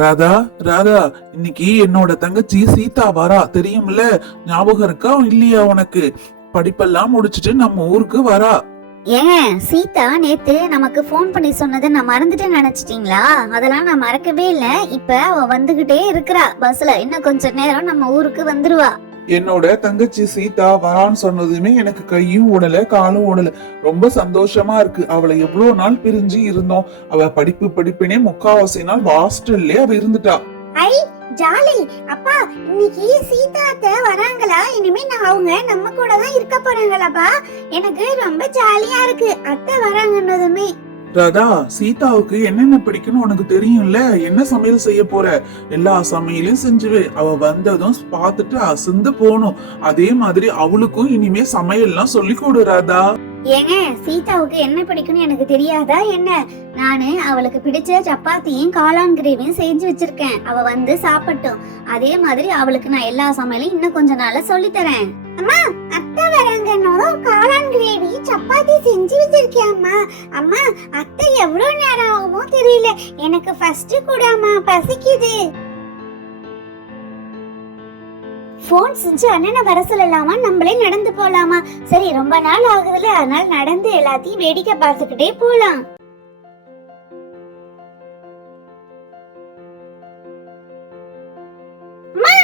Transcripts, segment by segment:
ராதா, ராதா, இன்னைக்கு என்னோட தங்கச்சி சீதா வரா, தெரியும்ல? ஞாபகம் இருக்கா இல்லையா உனக்கு? படிப்பெல்லாம் முடிச்சிட்டு நம்ம ஊருக்கு வரா. ஏன் சீதா நேத்து நமக்கு போன் பண்ணி சொன்னதை நான் மறந்துட்டேன்னு நினைச்சிட்டீங்களா? அதெல்லாம் நான் மறக்கவே இல்ல. இப்ப அவ வந்துகிட்டே இருக்கிறா பஸ்ல. இன்னும் கொஞ்ச நேரம் நம்ம ஊருக்கு வந்துருவா. என்னோட தங்கச்சி சீதா வரான்னு சொன்னதுமே எனக்கு கையும் ஓடல காலும் ஓடல. ரொம்ப சந்தோஷமா இருக்கு. அவளை எவ்வளவு நாள் பிரிஞ்சு இருந்தோம். அவ படிப்புனே முக்காவாசி நாள் ஹாஸ்டல்லே அவ இருந்துட்டா. ஐ ஜாலி. அப்பா, இன்னைக்கு சீதா அத்தை வராங்களா? இனிமே அவங்க நம்ம கூட தான் இருக்க போறாங்களாப்பா? எனக்கு ரொம்ப ஜாலியா இருக்கு அத்தை வராங்கன்னதுமே. ராதா, சீதாவுக்கு என்னென்ன பிடிக்கும்னு உனக்கு தெரியும்ல? என்ன சமையல் செய்ய போற? எல்லா சமையலையும் செஞ்சுவே. அவ வந்ததும் பார்த்துட்டு அசந்து போகணும். அதே மாதிரி அவளுக்கும் இனிமே சமையல்லாம் சொல்லி கொடு ராதா. ஏங்க, சீதாவுக்கு என்ன பிடிக்கும்னு எனக்கு தெரியாதா என்ன? நானு அவளுக்கு பிடிச்ச சப்பாத்தியும் காளான் கிரேவியும் செஞ்சு வச்சிருக்கேன். அவ வந்து சாப்பிட்டோம். அதே மாதிரி அவளுக்கு நான் எல்லா சமையலையும் இன்னும் கொஞ்ச நாள்ல சொல்லி தரேன். அம்மா, அத்தை வராங்கன்னதும் காளான் கிரேவி சப்பாத்தி செஞ்சு வச்சிருக்கேன் அம்மா. அம்மா, அத்தை எவ்வளவு நேரம் ஆகுமோ தெரியல. எனக்கு ஃபர்ஸ்ட் கூடமா பசிக்குது. போன் செஞ்சு அண்ணனை வர சொல்லலாமா? நம்மளே நடந்து போலாமா? சரி, ரொம்ப நாள் ஆகுதுல, அதனால நடந்து எல்லாத்தையும் வேடிக்கை பார்த்துக்கிட்டே போலாம். அம்மா,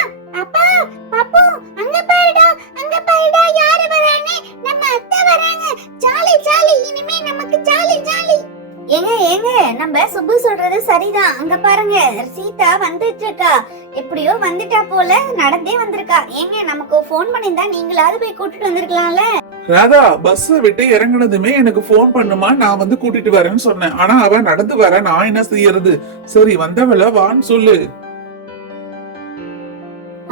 அப்பா, பாப்பு, அங்க பாருடா, யாரு வரானே? நம்ம அத்தை வராங்க. ஜாலி ஜாலி, இனிமே நமக்கு ஜாலி ஜாலி. ஏங்க, நம்ம சுப்பு சொல்றது சரிதான். அங்க பாருங்க, சீதா வந்துட்டு இருக்கா. எப்படியோ வந்துட்டா போல, நடந்தே வந்திருக்கா. ஏங்க, நமக்கு போன் பண்ணிருந்தா நீங்களாவது போய் கூட்டிட்டு வந்திருக்கலாம்ல. ராதா, பஸ் விட்டு இறங்குனதுமே எனக்கு போன் பண்ணுமா, நான் வந்து கூட்டிட்டு வரேன்னு சொன்னேன். ஆனா அவ நடந்து வர, நான் என்ன செய்யறது? சரி, வந்தவள வான்னு சொல்லு.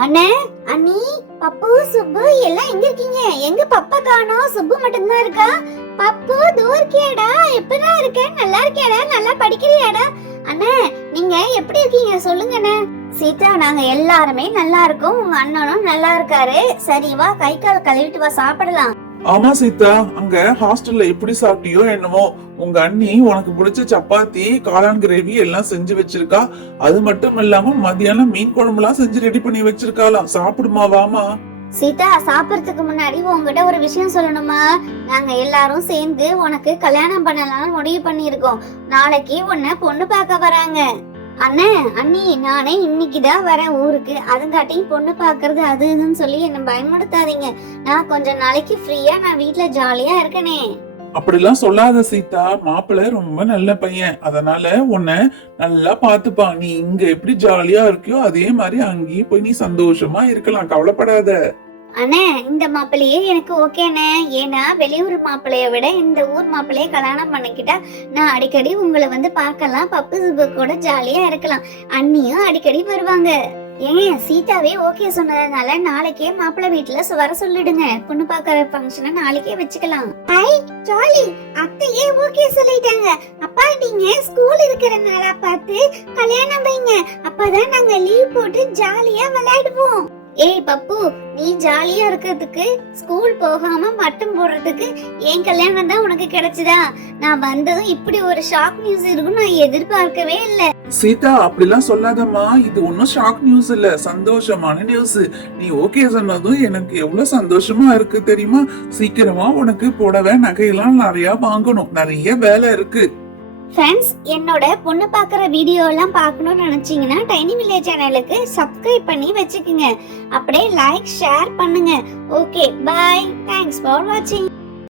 அண்ணே, அண்ணி, பப்பு, சுப்பு எல்லாம் எங்க இருக்கீங்க? எங்க பப்பா காணோம், சுப்பு மட்டும்தான் இருக்கா. பப்பு, தூர்க்கியாடா? எப்படா இருக்க? நல்லா இருக்கியாடா? நல்லா படிக்கிறியாடா? அண்ணே, நீங்க எப்படி இருக்கீங்க சொல்லுங்கண்ணே. சீதா, நாங்க எல்லாருமே நல்லா இருக்கோம். உங்க அண்ணனும் நல்லா இருக்காரு. சரி வா, கை கால் கழுவிட்டு வா, சாப்பிடலாம். ஆமா சீதா, அங்க ஹாஸ்டல்ல எப்படி சாப்பிட்டியோ என்னமோ, உங்க அண்ணி உனக்கு பிடிச்ச சப்பாத்தி காளான் கிரேவி எல்லாம் செஞ்சு வச்சிருக்கா. அது மட்டும் இல்லாம மத்தியானம் மீன் குழம்புலாம் செஞ்சு ரெடி பண்ணி வச்சிருக்காளாம். சாப்பிடுமா, வாமா. சீதா, சாப்பிடறதுக்கு முன்னாடி உங்ககிட்ட ஒரு விஷயம் சொல்லணுமா? நாங்க எல்லாரும் சேர்ந்து உனக்கு கல்யாணம் பண்ணலாம்னு முடிவு பண்ணிருக்கோம். நாளைக்கு உன்னை பொண்ணு பார்க்க வராங்க. அண்ணே, அண்ணி, நானே இன்னைக்குதான் வரேன் ஊருக்கு. அதுங்காட்டியும் பொண்ணு பாக்குறது அது இதுன்னு சொல்லி என்ன பயன்படுத்தாதீங்க. நான் கொஞ்ச நாளைக்கு ஃப்ரீயா நான் வீட்டுல ஜாலியா இருக்கனே. அப்படிலாம் சொல்லாத சீதா, மாப்பிள்ளை ரொம்ப நல்ல பையன். அதனால உன்னை நல்லா பாத்துப்பா. நீ இங்க எப்படி ஜாலியா இருக்கியோ அதே மாதிரி அங்கேயும் போய் நீ சந்தோஷமா இருக்கலாம். கவலைப்படாத. அண்ணே, இந்த மாப்பிள்ளையே எனக்கு ஓகேண்ணே. ஏன்னா வெளியூர் மாப்பிள்ளைய விட இந்த ஊர் மாப்பிள்ளைய கல்யாணம் பண்ணிக்கிட்டா நான் அடிக்கடி உங்களை வந்து பார்க்கலாம். பப்பு சுப்பு கூட ஜாலியா இருக்கலாம். அண்ணியும் அடிக்கடி வருவாங்க. ஏன் சீதாவே ஓகே சொன்னதுனால நாளைக்கே மாப்பிள்ளை வீட்டுல வர சொல்லிடுங்க. பொண்ணு பாக்குற ஃபங்க்ஷனை நாளைக்கே வச்சுக்கலாம். ஐ ஜாலி, அத்தையே ஓகே சொல்லிட்டாங்க. அப்பா, நீங்க ஸ்கூல் இருக்கிற நாளா பார்த்து கல்யாணம் வைங்க. அப்பதான் நாங்க லீவ் போட்டு ஜாலியா விளையாடுவோம். ஏய் பப்பு, நீ ஜாலியா இருக்கிறதுக்கு ஸ்கூல் போகாம மட்டும் போடுறதுக்கு என் கல்யாணம் தான் உனக்கு கிடைச்சதா? நான் வந்ததும் இப்படி ஒரு ஷாக் நியூஸ் இருக்கும் நான் எதிர்பார்க்கவே இல்ல. சீதா, அப்படிலாம் சொல்லாதம்மா. இது ஒன்னும் ஷாக் நியூஸ் இல்ல, சந்தோஷமான நியூஸ். நீ ஓகே சொன்னதும் எனக்கு எவ்வளவு சந்தோஷமா இருக்கு தெரியுமா? சீக்கிரமா உனக்கு புடவை நகையெல்லாம் நிறைய வாங்கணும். நிறைய வேலை இருக்கு. ஃப்ரெண்ட்ஸ், என்னோட பொண்ணு பார்க்குற வீடியோ எல்லாம் பார்க்கணும்னு நினைச்சீங்கன்னா டைனி வில்லேஜ் சேனலுக்கு சப்ஸ்கிரைப் பண்ணி வச்சுக்கோங்க. அப்படியே லைக் ஷேர் பண்ணுங்க. Okay, bye. தேங்க்ஸ் ஃபார் வாட்சிங்.